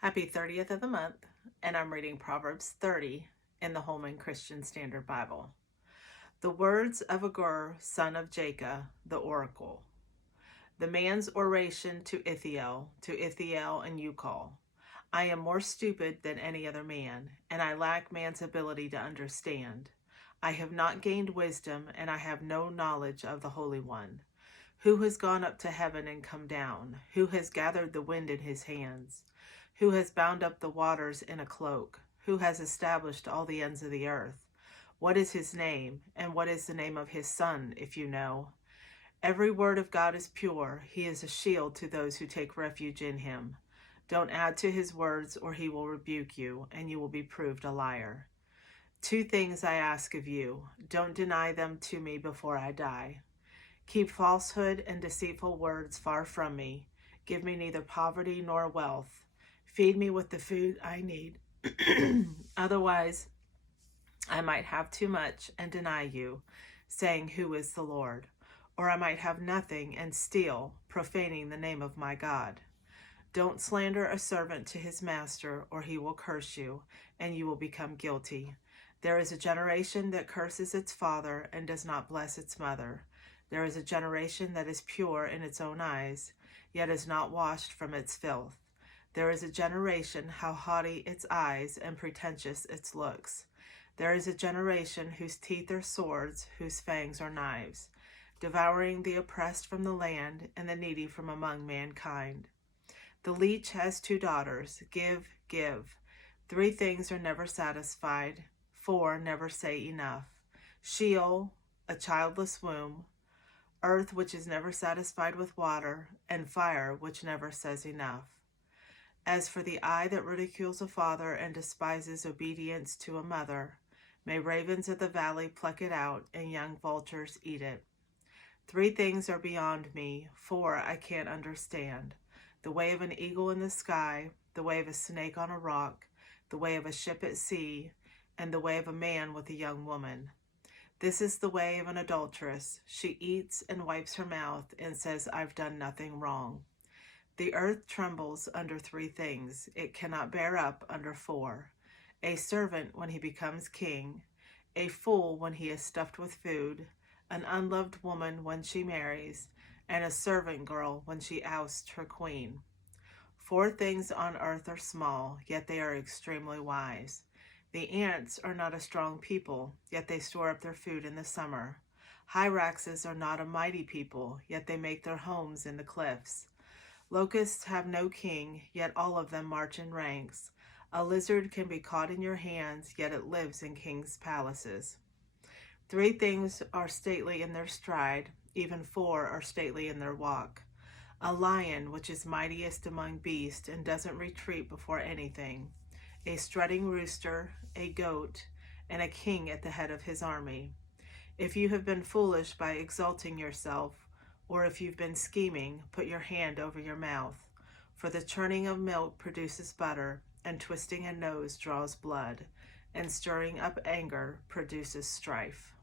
Happy 30th of the month, and I'm reading Proverbs 30 in the Holman Christian Standard Bible. The words of Agur, son of Jacob, the oracle. The man's oration to Ithiel and Ucal. I am more stupid than any other man, and I lack man's ability to understand. I have not gained wisdom, and I have no knowledge of the Holy One. Who has gone up to heaven and come down? Who has gathered the wind in his hands? Who has bound up the waters in a cloak? Who has established all the ends of the earth? What is his name, and what is the name of his son, if you know? Every word of God is pure. He is a shield to those who take refuge in him. Don't add to his words, or he will rebuke you, and you will be proved a liar. 2 things I ask of you. Don't deny them to me before I die. Keep falsehood and deceitful words far from me. Give me neither poverty nor wealth. Feed me with the food I need. Otherwise, I might have too much and deny you, saying, Who is the Lord? Or I might have nothing and steal, profaning the name of my God. Don't slander a servant to his master, or he will curse you, and you will become guilty. There is a generation that curses its father and does not bless its mother. There is a generation that is pure in its own eyes, yet is not washed from its filth. There is a generation, how haughty its eyes and pretentious its looks. There is a generation whose teeth are swords, whose fangs are knives, devouring the oppressed from the land and the needy from among mankind. The leech has 2 daughters. Give, give. 3 things are never satisfied. 4 never say enough. Sheol, a childless womb. Earth which is never satisfied with water, and fire which never says enough. As for the eye that ridicules a father and despises obedience to a mother, may ravens of the valley pluck it out, and young vultures eat it. 3 things are beyond me, 4 I can't understand. The way of an eagle in the sky, the way of a snake on a rock, the way of a ship at sea, and the way of a man with a young woman. This is the way of an adulteress. She eats and wipes her mouth and says, I've done nothing wrong. The earth trembles under 3 things. It cannot bear up under 4. A servant when he becomes king, a fool when he is stuffed with food, an unloved woman when she marries, and a servant girl when she ousts her queen. 4 things on earth are small, yet they are extremely wise. The ants are not a strong people, yet they store up their food in the summer. Hyraxes are not a mighty people, yet they make their homes in the cliffs. Locusts have no king, yet all of them march in ranks. A lizard can be caught in your hands, yet it lives in kings' palaces. 3 things are stately in their stride, even 4 are stately in their walk. A lion, which is mightiest among beasts and doesn't retreat before anything. A strutting rooster, a goat, and a king at the head of his army. If you have been foolish by exalting yourself, or if you've been scheming, put your hand over your mouth. For the churning of milk produces butter, and twisting a nose draws blood, and stirring up anger produces strife.